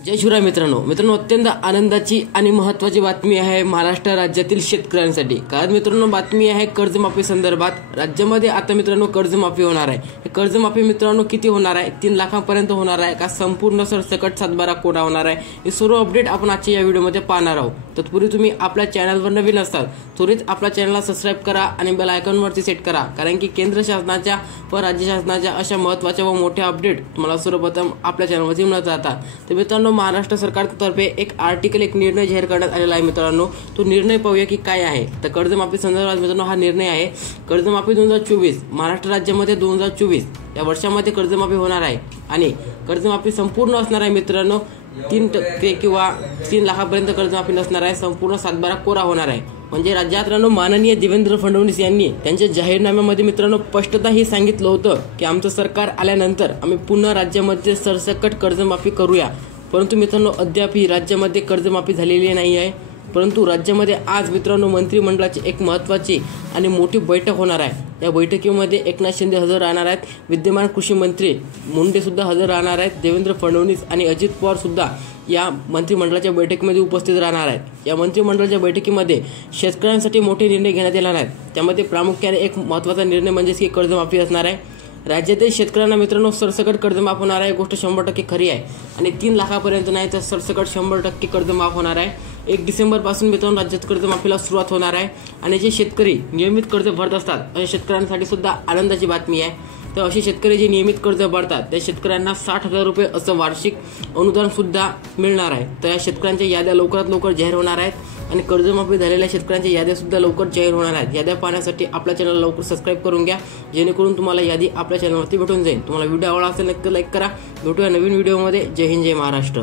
जय शिवराय मित्रांनो अत्यंत आनंदाची आणि महत्त्वाची बातमी आहे महाराष्ट्र राज्यातील शेतकऱ्यांसाठी। कारण मित्रांनो बातमी आहे कर्जमाफी संदर्भात। राज्यामध्ये आता मित्रांनो कर्जमाफी होणार आहे। हे कर्जमाफी मित्रांनो किती होणार आहे? 3 लाखांपर्यंत होणार आहे का? संपूर्ण सरसकट सातबारा कोरा होणार आहे? हे सर्व अपडेट आपण आजच्या या व्हिडिओमध्ये पाहणार आहोत। तत्पूर्वी तुम्ही आपल्या चॅनलवर नवीन असाल त्वरित आपल्या चॅनलला सबस्क्राइब करा आणि बेल आयकॉनवरती सेट करा, कारण की केंद्र शासनाच्या व राज्य शासनाच्या अशा महत्त्वाच्या व मोठ्या अपडेट तुम्हाला सर्वप्रथम आपल्या चॅनलवरती मिळत राहतात। तर मित्रांनो महाराष्ट्र सरकारतर्फे एक निर्णय जाहीर करण्यात आलेला आहे। मित्रांनो तो निर्णय पाहूया की काय आहे। तर कर्जमाफी संदर्भात मित्रांनो हा निर्णय आहे। कर्जमाफी 2024 महाराष्ट्र राज्यामध्ये 2024 या वर्षामध्ये कर्जमाफी होणार आहे आणि कर्जमाफी संपूर्ण असणार आहे मित्रांनो। 3% किंवा 3 लाखापर्यंत कर्जमाफी नसणार आहे। संपूर्ण सातबारा कोरा होणार आहे। म्हणजे राज्यात माननीय देवेंद्र फडणवीस यांनी त्यांच्या जाहीरनाम्यामध्ये मित्रांनो स्पष्टता ही सांगितलं होतं की आमचं सरकार आल्यानंतर आम्ही पुन्हा राज्यामध्ये सरसकट कर्जमाफी करूया। परंतु मित्रांनो अद्याप ही राज्यामध्ये कर्जमाफी झालेली नाही आहे। परंतु राज्यामध्ये आज मित्रांनो मंत्रिमंडळाची एक महत्त्वाची आणि मोठी बैठक होणार आहे। या बैठकीमध्ये एकनाथ शिंदे हजर राहणार आहेत, विद्यमान कृषी मंत्री मुंडे सुद्धा हजर राहणार आहेत, देवेंद्र फडणवीस आणि अजित पवार सुद्धा या मंत्रिमंडळाच्या बैठकीमध्ये उपस्थित राहणार आहेत। या मंत्रिमंडळाच्या बैठकीमध्ये शेतकऱ्यांसाठी मोठे निर्णय घेण्यात येणार आहेत। त्यामध्ये प्रामुख्याने एक महत्त्वाचा निर्णय म्हणजे की कर्जमाफी असणार आहे। राज्यातील शेतकऱ्यांना मित्रांनो सरसकट कर्जमाफ होणार आहे, गोष्ट 100% खरी आहे आणि 3 लाखापर्यंत नाही तर सरसकट 100% कर्जमाफ होणार आहे। 1 डिसेंबर पासून मित्रांनो राज्यात कर्जमाफीला सुरुवात होणार आहे आणि जे शेतकरी नियमित कर्ज भरत असतात अशा शेतकऱ्यांसाठी सुद्धा आनंदाची बातमी आहे। तर असे शेतकरी जे नियमित कर्ज भरतात त्या शेतकऱ्यांना 60,000 रुपये असं वार्षिक अनुदान सुद्धा मिळणार आहे। तर या शेतकऱ्यांच्या याद्या लवकरात लवकर जाहीर होणार आहेत आणि कर्जमाफी झालेल्या शेतकऱ्यांच्या याद्या सुद्धा लवकर जाहीर होणार आहेत। याद्या पाहण्यासाठी आपल्या चॅनलला लवकर सबस्क्राइब करून घ्या, जेणेकरून तुम्हाला यादी आपल्या चॅनलवरती भेटून जाईल। तुम्हाला व्हिडिओ आवडला असेल नक्की लाईक करा। भेटूया नवीन व्हिडिओमध्ये। जय हिंद, जय महाराष्ट्र।